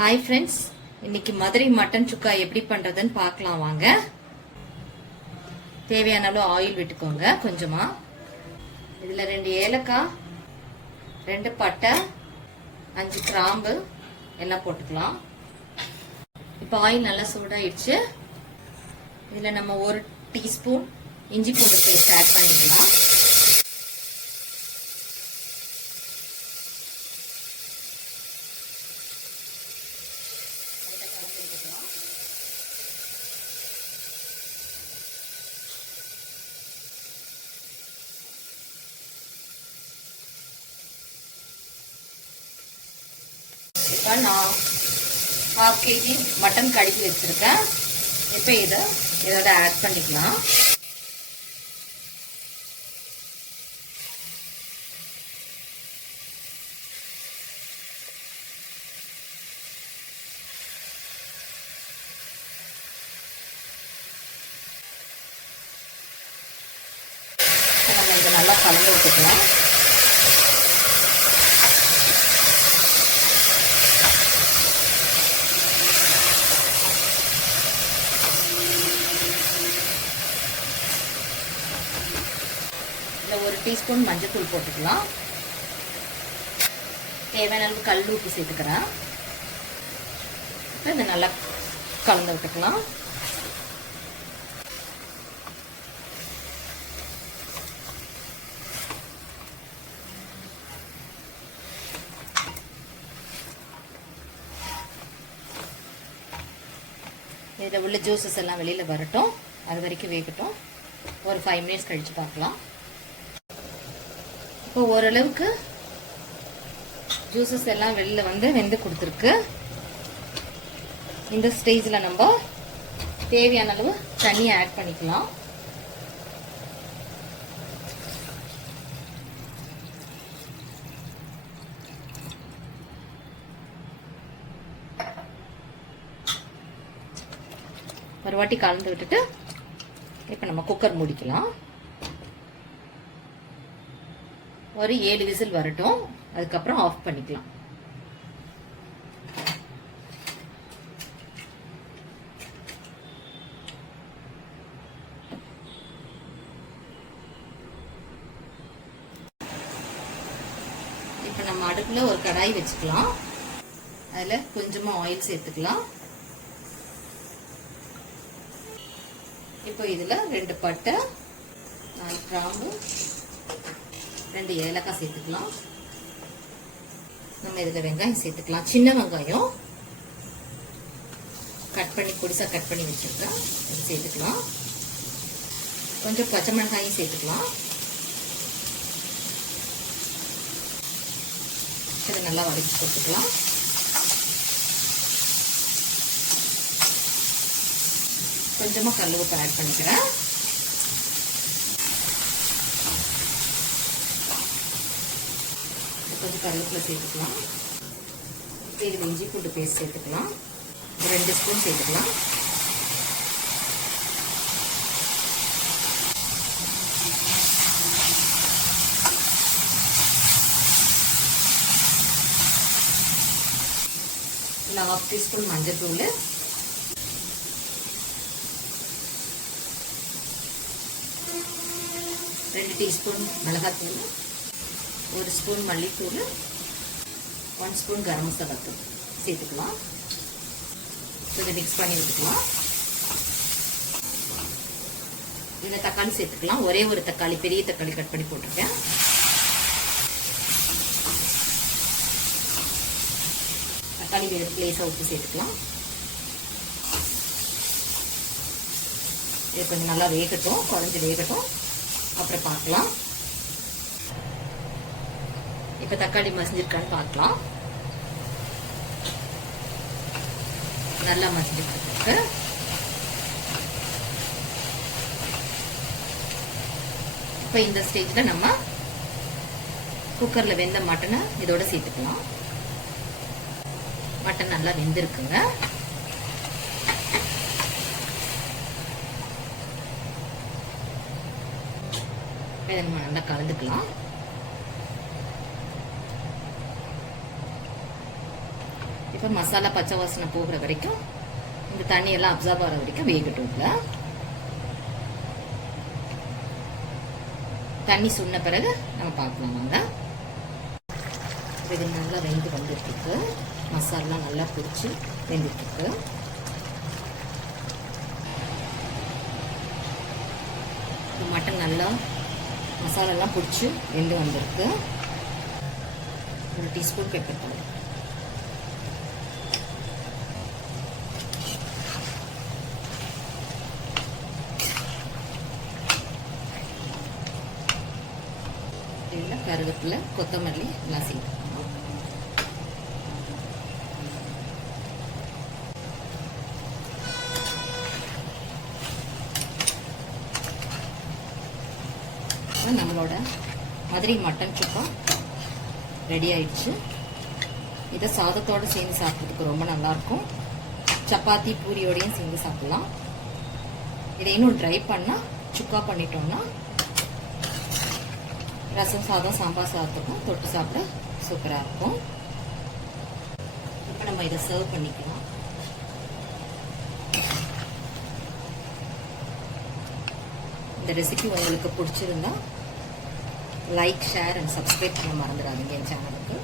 Hi friends, இன்னைக்கு Madurai mutton சுக்கா எப்படி பண்றதுன்னு பார்க்கலாம் வாங்க. தேவையான அளவு ஆயில் விட்டுக்கோங்க கொஞ்சமா. இதுல 2 ஏலக்காய், 2 பட்டை, 5 கிராம்பு எல்லாம் போட்டுக்கலாம். இப்போ ஆயில் நல்லா சூடாயிடுச்சு. இதுல நம்ம 1 டீஸ்பூன் இஞ்சி பூண்டு பேஸ்ட் ஆட் பண்ணிக்கலாம். இப்போ நான் 1/2 kg மட்டன் கழுவி வச்சிருக்கேன். இப்போ இதோட ஆட் பண்ணிக்கலாம். நம்ம இதை நல்லா கலந்து விட்டுக்கலாம். இதில் 1 டீஸ்பூன் மஞ்சள் போட்டுக்கலாம். தேவையான அளவு கல் உப்பு சேர்த்துக்கிறேன். இதை நல்லா கலந்து விட்டுக்கலாம். இதில் உள்ள ஜூஸஸ் எல்லாம் வெளியில் வரட்டும், அது வரைக்கும் வேகட்டும். ஒரு 5 மினிட்ஸ் கழிச்சு பார்க்கலாம். இப்போ ஓரளவுக்கு ஜூஸஸ் எல்லாம் வெளியில் வெந்து கொடுத்துருக்கு. இந்த ஸ்டேஜில் நம்ம தேவையான அளவு தண்ணியை ஆட் பண்ணிக்கலாம். ஒரு வாட்டி கலந்து விட்டுட்டு இப்போ நம்ம குக்கர் மூடிக்கலாம். ஒரு 7 விசில் வரட்டும், அதுக்கப்புறம் ஆஃப் பண்ணிக்கலாம். இப்போ நம்ம அடுப்புல ஒரு கடாய் வச்சுக்கலாம். அதுல கொஞ்சமா ஆயில் சேர்த்துக்கலாம். இப்போ இதுல 2 பட்டை, 4 கிராம்பு, 2 ஏலக்காய் சேர்த்துக்கலாம். நம்ம இதுல வெங்காயம் சேர்த்துக்கலாம். சின்ன வெங்காயம் கட் பண்ணி பொடிசா கட் பண்ணி வச்சிருக்கேன், அது சேர்த்துக்கலாம். கொஞ்சம் பச்சை மிளகாயும் சேர்த்துக்கலாம். இதை நல்லா வதக்கி கொடுத்துக்கலாம். கொஞ்சமா கல் உப்பு ஆட் பண்ணிக்கிறேன். கொஞ்சம் கருவேப்பிலை சேர்த்துக்கலாம். இதில் இஞ்சி பூண்டு பேஸ்ட் சேர்த்துக்கலாம். 2 ஸ்பூன் சேர்த்துக்கலாம். இல்லை 1/2 டீஸ்பூன் மஞ்சள் தூள், 2 டீஸ்பூன் மிளகாத்தூள், 1 ஸ்பூன் மல்லித்தூள், 1 ஸ்பூன் கரம் மசாலா தூள் சேர்த்துக்கலாம். இதை மிக்ஸ் பண்ணி விட்டுக்கலாம். இதில் தக்காளி சேர்த்துக்கலாம். ஒரே ஒரு தக்காளி, பெரிய தக்காளி கட் பண்ணி போட்டிருக்கேன். தக்காளி லேசாக உப்பு சேர்த்துக்கலாம். இது கொஞ்சம் நல்லா வேகட்டும், குறைஞ்சி வேகட்டும், அப்புறம் பார்க்கலாம். இப்ப தக்காளி மசிஞ்சிருக்கான்னு பார்க்கலாம். நல்லா மசிஞ்சிருக்கு. இப்ப இந்த ஸ்டேஜ்ல நம்ம குக்கர்ல வெந்த மட்டனை இதோட சேர்த்துக்கலாம். மட்டன் நல்லா வெந்திருக்குங்க. இதை நம்ம நல்லா கலந்துக்கலாம். இப்போ மசாலா பச்சை வாசனை போகிற வரைக்கும் இந்த தண்ணியெல்லாம் அப்சர்வ் ஆகிற வரைக்கும் வேகட்டும்ல. தண்ணி சுண்ண பிறகு நம்ம பார்க்கலாம் வாங்க. இது நல்லா வெந்து வந்துட்டுருக்கு. மசாலா நல்லா பிடிச்சி வெந்துட்டுருக்கு. மட்டன் நல்லா மசாலாலாம் பிடிச்சி வெந்து வந்திருக்கு. 1 டீஸ்பூன் பெப்பர் பவுடர், கருவேப்பிலை, கொத்தமல்லி எல்லாம் சேர்த்துக்கணும். நம்மளோட மதுரை மட்டன் சுக்கா ரெடி ஆயிடுச்சு. இதை சாதத்தோடு சேர்ந்து சாப்பிட்றதுக்கு ரொம்ப நல்லாயிருக்கும். சப்பாத்தி பூரியோடையும் சேர்ந்து சாப்பிடலாம். இதை இன்னும் ட்ரை பண்ணால் சுக்கா பண்ணிட்டோம்னா ரசம் சாதம் சாம்பார் சாதத்துக்கும் தொட்டு சாப்பிட சூப்பராக இருக்கும். இப்போ நம்ம இதை சர்வ் பண்ணிக்கலாம். இந்த ரெசிபி உங்களுக்கு பிடிச்சிருந்தா லைக், ஷேர் அண்ட் சப்ஸ்கிரைப் பண்ண மறந்துடாதீங்க என் சேனலுக்கு.